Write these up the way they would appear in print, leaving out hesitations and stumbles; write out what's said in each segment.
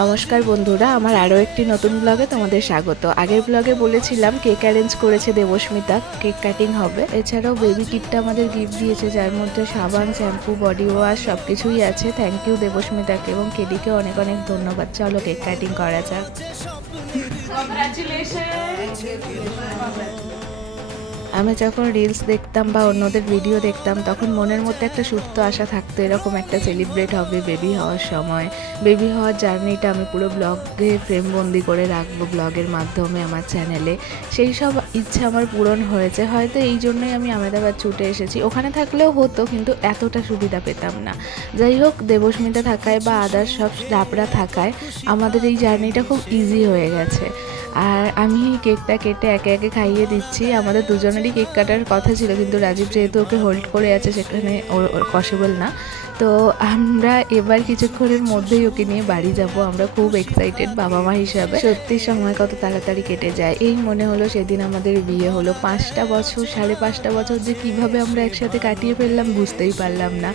নমস্কার বন্ধুরা, আমার আরও একটি নতুন ব্লগে তোমাদের স্বাগত। আগের ব্লগে বলেছিলাম কেক অ্যারেঞ্জ করেছে দেবস্মিতা, কেক কাটিং হবে। এছাড়াও বেবি কিটটা আমাদের গিফট দিয়েছে, যার মধ্যে সাবান, শ্যাম্পু, বডি ওয়াশ সব কিছুই আছে। থ্যাংক ইউ দেবস্মিতাকে এবং কেডিকে অনেক অনেক ধন্যবাদ। চলো কেক কাটিং করা যাক। আমি যখন রিলস দেখতাম বা অন্যদের ভিডিও দেখতাম, তখন মনের মধ্যে একটা সুপ্ত আশা থাকতো এরকম একটা সেলিব্রেট হবে বেবি হওয়ার সময়। বেবি হওয়ার জার্নিটা আমি পুরো ব্লগে ফ্রেমবন্দি করে রাখবো ব্লগের মাধ্যমে আমার চ্যানেলে। সেই সব ইচ্ছা আমার পূরণ হয়েছে। হয়তো এই জন্যই আমি আহমেদাবাদ ছুটে এসেছি। ওখানে থাকলেও হতো, কিন্তু এতটা সুবিধা পেতাম না। যাই হোক, দেবস্মিতা থাকায় বা আদার্স সব স্টাফরা থাকায় আমাদের এই জার্নিটা খুব ইজি হয়ে গেছে। আর আমি কেকটা কেটে একে একে খাইয়ে দিচ্ছি। আমাদের দুজনেরই কেক কাটার কথা ছিল, কিন্তু রাজীব যেহেতু ওকে হোল্ড করে আছে, সেখানে ওর পসিবল না। তো আমরা এবার কিছুক্ষণের মধ্যেই ওকে নিয়ে বাড়ি যাব। আমরা খুব এক্সাইটেড বাবা মা হিসাবে। সত্যি সময় কত তাড়াতাড়ি কেটে যায়। এই মনে হলো সেদিন আমাদের বিয়ে হলো। 5টা বছর, 5.5টা বছর যে কিভাবে আমরা একসাথে কাটিয়ে ফেললাম বুঝতেই পারলাম না।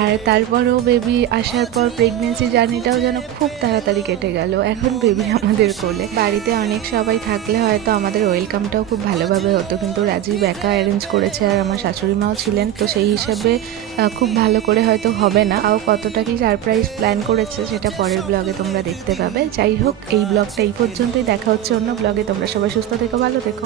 আর তারপরেও বেবি আসার পর প্রেগনেন্সি জার্নিটাও যেন খুব তাড়াতাড়ি কেটে গেল। এখন বেবি আমাদের কোলে। বাড়িতে অনেক সবাই থাকলে হয়তো আমাদের ওয়েলকামটাও খুব ভালোভাবে হতো, কিন্তু রাজীব একা অ্যারেঞ্জ করেছে আর আমার শাশুড়ি মাও ছিলেন, তো সেই হিসাবে খুব ভালো করে হয়তো হবে না। আর কতটা কি সারপ্রাইজ প্ল্যান করেছে সেটা পরের ব্লগে তোমরা দেখতে পাবে। যাই হোক, এই ব্লগটা এই পর্যন্তই। দেখা হচ্ছে অন্য ব্লগে। তোমরা সবাই সুস্থ থেকো, ভালো থেকো।